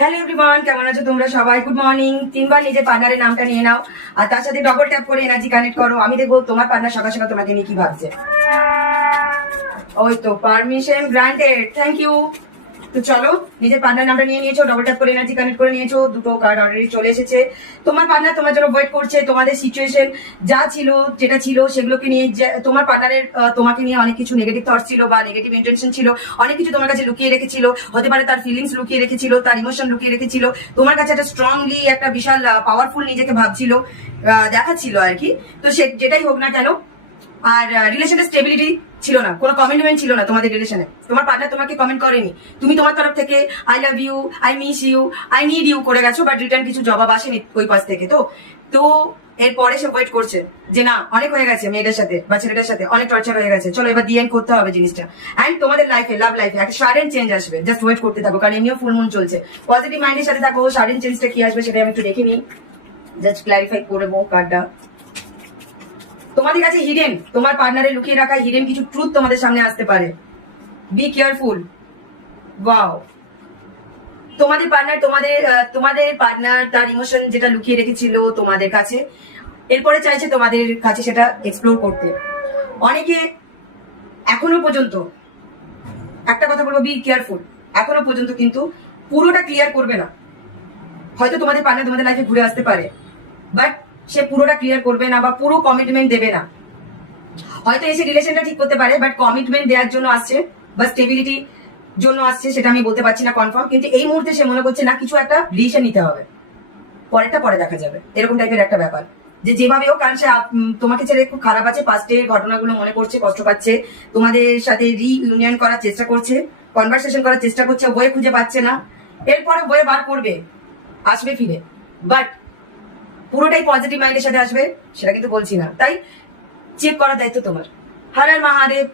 Hello everyone, কেমন আছো তোমরা সবাই? Good morning. তিনবার নিজের পার্টনারের নামটা নিয়ে নাও আর তার সাথে ডবল ট্যাপ করে এনার্জি কানেক্ট করো। আমি দেখবো তোমার পার্টনার সকাল সকাল তোমাকে নিয়ে কি ভাবছে। ওই তো, পারমিশন গ্রান্টেড, থ্যাংক ইউ। তো চলো, নিজের পার্টনার নামটা নিয়ে নিয়েছো, ডবল ট্যাপ করে এনার্জি কানেক্ট করে নিয়েছো, দুটো কার্ড অলরেডি চলে এসেছে। তোমার পার্টনার তোমার জন্য ওয়েট করছে। তোমাদের সিচুয়েশন যা ছিল, যেটা ছিল সেগুলোকে নিয়ে, তোমার পার্টনারের তোমাকে নিয়ে অনেক কিছু নেগেটিভ থটস ছিল বা নেগেটিভ ইন্টেনশন ছিল, অনেক কিছু তোমার কাছে লুকিয়ে রেখেছিল। হতে পারে তার ফিলিংস লুকিয়ে রেখেছিল, তার ইমোশন লুকিয়ে রেখেছিল, তোমার কাছে একটা স্ট্রংলি একটা বিশাল পাওয়ারফুল নিজেকে ভাবছিল, দেখাচ্ছিল আর কি। তো সে যেটাই হোক না কেন, আর রিলেশনের স্টেবিলিটি ছিল না, কোনো কমিটমেন্ট ছিল না তোমাদের রিলেশনে। তোমার পার্টনার তোমাকে কমেন্ট করেনি, তুমি তোমার তরফ থেকে I love you, I miss you, I need you করে গেছো, বাট রিটার্ন কিছু জবাব আসেনি ওই পাশ থেকে। তো এরপরে সে ওয়েট করছে যে না, অনেক হয়ে গেছে মেয়েটার সাথে বা ছেলেটার সাথে, অনেক টর্চার হয়ে গেছে, চলো এবার দিয়ে করতে হবে জিনিসটা। অ্যান্ড তোমাদের লাইফে, লাভ লাইফে একটা সাডেন চেঞ্জ আসবে, জাস্ট ওয়েট করতে থাকো, কারণ এমনিও ফুল মুন চলছে। পজিটিভ মাইন্ডের সাথে থাকো, সাডেন চেঞ্জটা কি আসবে সেটা আমি একটু দেখে নিই, জাস্ট ক্লারিফাই করবো কার্ডটা। তোমাদের কাছে হিডেন, তোমার পার্টনারে লুকিয়ে রাখা হিডেন কিছু ট্রুথ তোমাদের সামনে আসতে পারে। Be careful. ওয়াও, তোমাদের পার্টনার তোমাদের পার্টনার তার ইমোশন যেটা লুকিয়ে রেখেছিল তোমাদের কাছে, এরপরে চাইছে তোমাদের কাছে সেটা এক্সপ্লোর করতে। অনেকে এখনো পর্যন্ত, একটা কথা বলবো, বি কেয়ারফুল, এখনো পর্যন্ত কিন্তু পুরোটা ক্লিয়ার করবে না। হয়তো তোমাদের পার্টনার তোমাদের লাইফে ঘুরে আসতে পারে, বাট সে পুরোটা ক্লিয়ার করবে না বা পুরো কমিটমেন্ট দেবে না। হয়তো এসে রিলেশনটা ঠিক করতে পারে, বাট কমিটমেন্ট দেওয়ার জন্য আসছে বা স্টেবিলিটি জন্য আসছে সেটা আমি বলতে পারছি না কনফার্ম। কিন্তু এই মুহূর্তে সে মনে করছে না, কিছু একটা ডিসিশন নিতে হবে, পরেরটা পরে দেখা যাবে, এরকম টাইপের একটা ব্যাপার। যে যেভাবে হোক, কারণ সে তোমাকে ছেড়ে খুব খারাপ আছে, পাস্টের ঘটনাগুলো মনে করছে, কষ্ট পাচ্ছে, তোমাদের সাথে রিইউনিয়ন করার চেষ্টা করছে, কনভারসেশন করার চেষ্টা করছে, বয়ে খুঁজে পাচ্ছে না। এরপরে বয়ে বার করবে, আসবে ফিরে, বাট পুরোটাই পজিটিভ মাইন্ডের সাথে আসবে সেটা কিন্তু বলছি না। তাই চেক করার দায়িত্ব তোমার। হর হর মহাদেব।